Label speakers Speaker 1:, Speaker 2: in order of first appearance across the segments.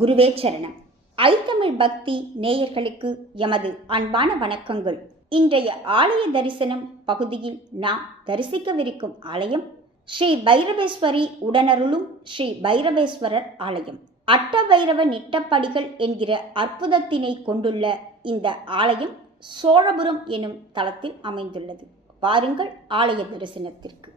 Speaker 1: குருவே சரணம். ஐத்தமிழ் பக்தி நேயர்களுக்கு எமது அன்பான வணக்கங்கள். இன்றைய ஆலய தரிசனம் பகுதியில் நாம் தரிசிக்கவிருக்கும் ஆலயம் ஸ்ரீ பைரவேஸ்வரி உடனருளும் ஸ்ரீ பைரவேஸ்வரர் ஆலயம். அட்ட பைரவ நிட்டப்படிகள் என்கிற அற்புதத்தினை கொண்டுள்ள இந்த ஆலயம் சோழபுரம் எனும் தளத்தில் அமைந்துள்ளது. வாருங்கள் ஆலய தரிசனத்திற்கு.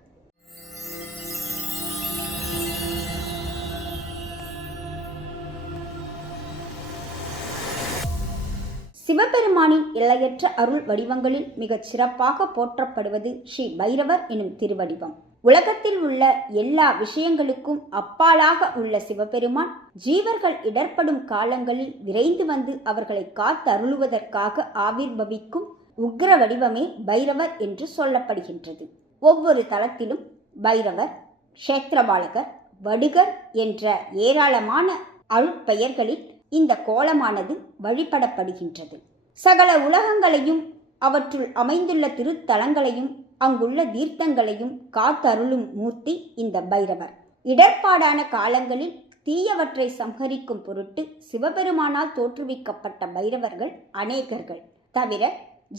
Speaker 1: சிவபெருமானின் எல்லையற்ற அருள் வடிவங்களில் மிகச் சிறப்பாக போற்றப்படுவது ஸ்ரீ பைரவர் எனும் திருவடிவம். உலகத்தில் உள்ள எல்லா விஷயங்களுக்கும் அப்பாலாக உள்ள சிவபெருமான் ஜீவர்கள் இடர்படும் காலங்களில் விரைந்து வந்து அவர்களை காத்தருளுவதற்காக ஆவிர்பவிக்கும் உக்ர வடிவமே பைரவர் என்று சொல்லப்படுகின்றது. ஒவ்வொரு தளத்திலும் பைரவர் க்ஷேத்திரபாலகர் வடுகர் என்ற ஏராளமான அருட்பெயர்களில் இந்த கோலமானது வழிபடப்படுகின்றது. சகல உலகங்களையும் அவற்றுள் அமைந்துள்ள திருத்தலங்களையும் அங்குள்ள தீர்த்தங்களையும் காத்தருளும் மூர்த்தி இந்த பைரவர். இடர்பாடான காலங்களில் தீயவற்றை சம்ஹரிக்கும் பொருட்டு சிவபெருமானால் தோற்றுவிக்கப்பட்ட பைரவர்கள் அநேகர்கள். தவிர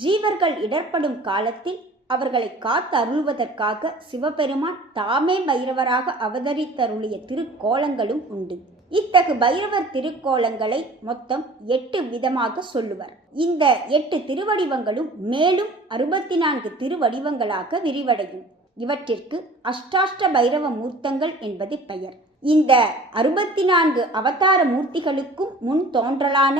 Speaker 1: ஜீவர்கள் இடர்படும் காலத்தில் அவர்களை காத்தருள்வதற்காக சிவபெருமான் தாமே பைரவராக அவதரித்தருளிய திருக்கோலங்களும் உண்டு. இத்தகு பைரவர் திருக்கோலங்களை மொத்தம் எட்டு விதமாக சொல்லுவர். இந்த எட்டு திருவடிவங்களும் மேலும் அறுபத்தி நான்கு திருவடிவங்களாக விரிவடையும். இவற்றிற்கு அஷ்டாஷ்ட பைரவ மூர்த்தங்கள் என்பது பெயர். இந்த அறுபத்தி நான்கு அவதார மூர்த்திகளுக்கும் முன் தோன்றலான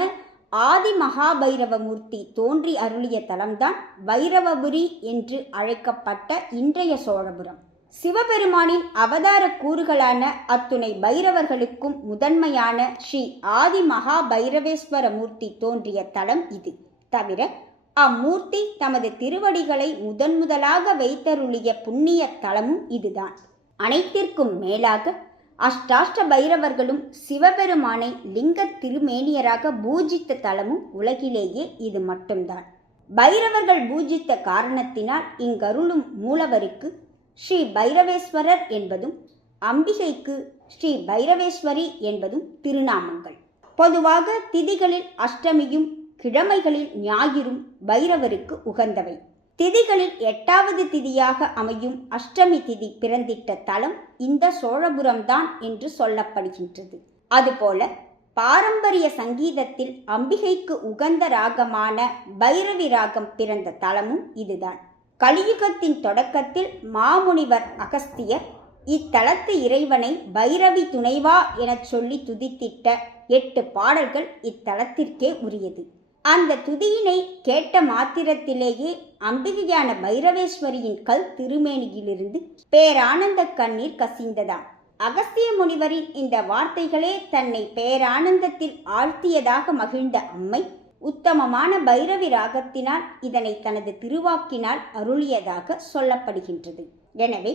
Speaker 1: ஆதி மகாபைரவ மூர்த்தி தோன்றி அருளிய தலம்தான் பைரவபுரி என்று அழைக்கப்பட்ட இன்றைய சோழபுரம். சிவபெருமானின் அவதார கூறுகளான அத்துணை பைரவர்களுக்கும் முதன்மையான ஸ்ரீ ஆதி மகா பைரவேஸ்வர மூர்த்தி தோன்றிய தலம் இது. தவிர அம்மூர்த்தி தமது திருவடிகளை முதன் முதலாக வைத்தருளிய புண்ணிய தலமும் இதுதான். அனைத்திற்கும் மேலாக அஷ்டாஷ்ட பைரவர்களும் சிவபெருமானை லிங்க திருமேனியராக பூஜித்த தலமும் உலகிலேயே இது மட்டும்தான். பைரவர்கள் பூஜித்த காரணத்தினால் இங்கருளும் மூலவருக்கு ஸ்ரீ பைரவேஸ்வரர் என்பதும் அம்பிகைக்கு ஸ்ரீ பைரவேஸ்வரி என்பதும் திருநாமங்கள். பொதுவாக திதிகளில் அஷ்டமியும் கிழமைகளில் ஞாயிறும் பைரவருக்கு உகந்தவை. திதிகளில் எட்டாவது திதியாக அமையும் அஷ்டமி திதி பிறந்திட்ட தலம் இந்த சோழபுரம்தான் என்று சொல்லப்படுகின்றது. அதுபோல பாரம்பரிய சங்கீதத்தில் அம்பிகைக்கு உகந்த ராகமான பைரவி ராகம் பிறந்த தலமும் இதுதான். கலியுகத்தின் தொடக்கத்தில் மாமுனிவர் அகஸ்தியர் இத்தலத்து இறைவனை பைரவி துணைவா எனச் சொல்லி துதித்திட்ட எட்டு பாடல்கள் இத்தலத்திற்கே உரியது. அந்த துதியினை கேட்ட மாத்திரத்திலேயே அம்பிகையான பைரவேஸ்வரியின் கல் திருமேனியிலிருந்து பேரானந்த கண்ணீர் கசிந்ததாம். அகஸ்திய முனிவரின் இந்த வார்த்தைகளே தன்னை பேரானந்தத்தில் ஆழ்த்தியதாக மகிழ்ந்த அம்மை உத்தமமான பைரவி ராகத்தினால் இதனை தனது திருவாக்கினால் அருளியதாக சொல்லப்படுகின்றது. எனவே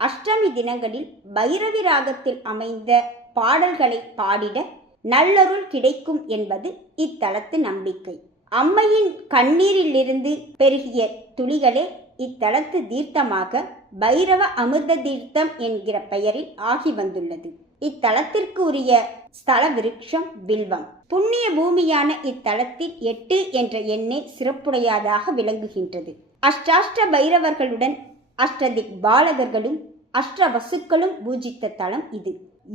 Speaker 1: அஷ்டமி தினங்களில் பைரவி ராகத்தில் அமைந்த பாடல்களை பாடிட நல்லருள் கிடைக்கும் என்பது இத்தலத்து நம்பிக்கை. அம்மையின் கண்ணீரிலிருந்து பெருகிய துளிகளே இத்தலத்து தீர்த்தமாக பைரவ அமிர்த தீர்த்தம் என்கிற பெயரில் ஆகி வந்துள்ளது. இத்தலத்திற்கு உரிய ஸ்தல விருட்சம் வில்வம். புண்ணிய பூமியான இத்தலத்தில் எட்டு என்ற எண்ணே சிறப்புடையதாக விளங்குகின்றது. அஷ்டாஷ்ட பைரவர்களுடன் அஷ்டதிக் பாலகர்களும் அஷ்டவசுக்களும் பூஜித்த தலம் இது.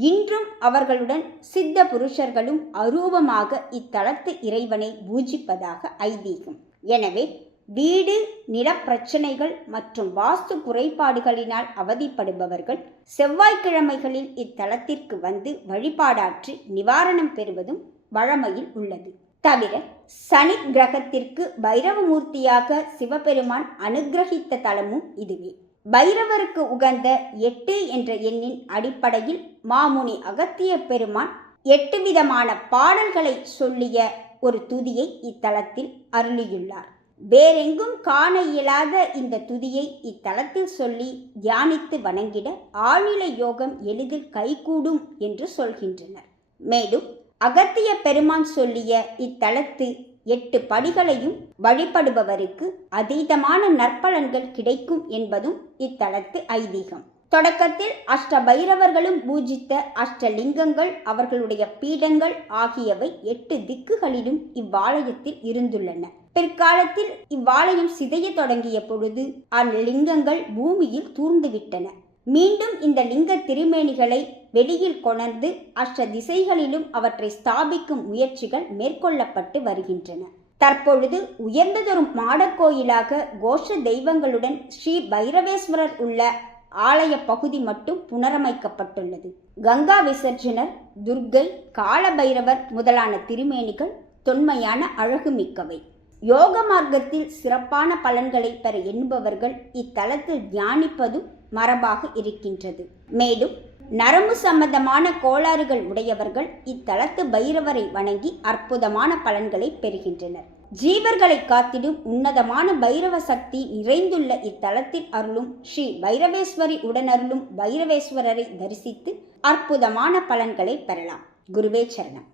Speaker 1: இன்றும் அவர்களுடன் சித்த புருஷர்களும் அரூபமாக இத்தலத்து இறைவனை பூஜிப்பதாக ஐதீகம். எனவே வீடு நிலப்பிரச்சனைகள் மற்றும் வாஸ்து குறைபாடுகளினால் அவதிப்படுபவர்கள் செவ்வாய்க்கிழமைகளில் இத்தலத்திற்கு வந்து வழிபாடாற்றி நிவாரணம் பெறுவதும் வழமையில் உள்ளது. தவிர சனி கிரகத்திற்கு பைரவமூர்த்தியாக சிவபெருமான் அனுகிரகித்த தலமும் இதுவே. பைரவருக்கு உகந்த எட்டு என்ற எண்ணின் அடிப்படையில் மாமுனி அகத்திய பெருமான் எட்டு விதமான பாடல்களை சொல்லிய ஒரு துதியை இத்தலத்தில் அருளியுள்ளார். வேறெங்கும் காண இயலாத இந்த துதியை இத்தலத்தில் சொல்லி தியானித்து வணங்கிட ஆழ்நிலை யோகம் எளிதில் கைகூடும் என்று சொல்கின்றனர். மேலும் அகத்திய பெருமான் சொல்லிய இத்தலத்து எட்டு படிகளையும் வழிபடுபவருக்கு அதீதமான நற்பலன்கள் கிடைக்கும் என்பதும் இத்தலத்து ஐதீகம். தொடக்கத்தில் அஷ்ட பைரவர்களும் பூஜித்த அஷ்டலிங்கங்கள் அவர்களுடைய பீடங்கள் ஆகியவை எட்டு திக்குகளிலும் இவ்வாலயத்தில் இருந்துள்ளன. பிற்காலத்தில் இவ்வாலயம் சிதைய தொடங்கிய பொழுது அந்லிங்கங்கள் பூமியில் தூர்ந்துவிட்டன. மீண்டும் இந்த லிங்க திருமேனிகளை வெளியில் கொணர்ந்து அஷ்ட திசைகளிலும் அவற்றை ஸ்தாபிக்கும் முயற்சிகள் மேற்கொள்ளப்பட்டு வருகின்றன. தற்பொழுது உயர்ந்ததொரு மாடக்கோயிலாக கோஷ தெய்வங்களுடன் ஸ்ரீ பைரவேஸ்வரர் உள்ள ஆலய பகுதி மட்டும் புனரமைக்கப்பட்டுள்ளது. கங்கா விசர்ஜனர் துர்க்கை காலபைரவர் முதலான திருமேனிகள் தொன்மையான அழகுமிக்கவை. யோக மார்க்கத்தில் சிறப்பான பலன்களை பெற எண்ணுபவர்கள் இத்தலத்தில் தியானிப்பதும் மரபாக இருக்கின்றது. மேலும் நரம்பு சம்பந்தமான கோளாறுகள் உடையவர்கள் இத்தலத்து பைரவரை வணங்கி அற்புதமான பலன்களை பெறுகின்றனர். ஜீவர்களை காத்திடும் உன்னதமான பைரவ சக்தி நிறைந்துள்ள இத்தலத்தில் அருளும் ஸ்ரீ பைரவேஸ்வரி உடனருளும் பைரவேஸ்வரரை தரிசித்து அற்புதமான பலன்களை பெறலாம். குருவே சரணம்.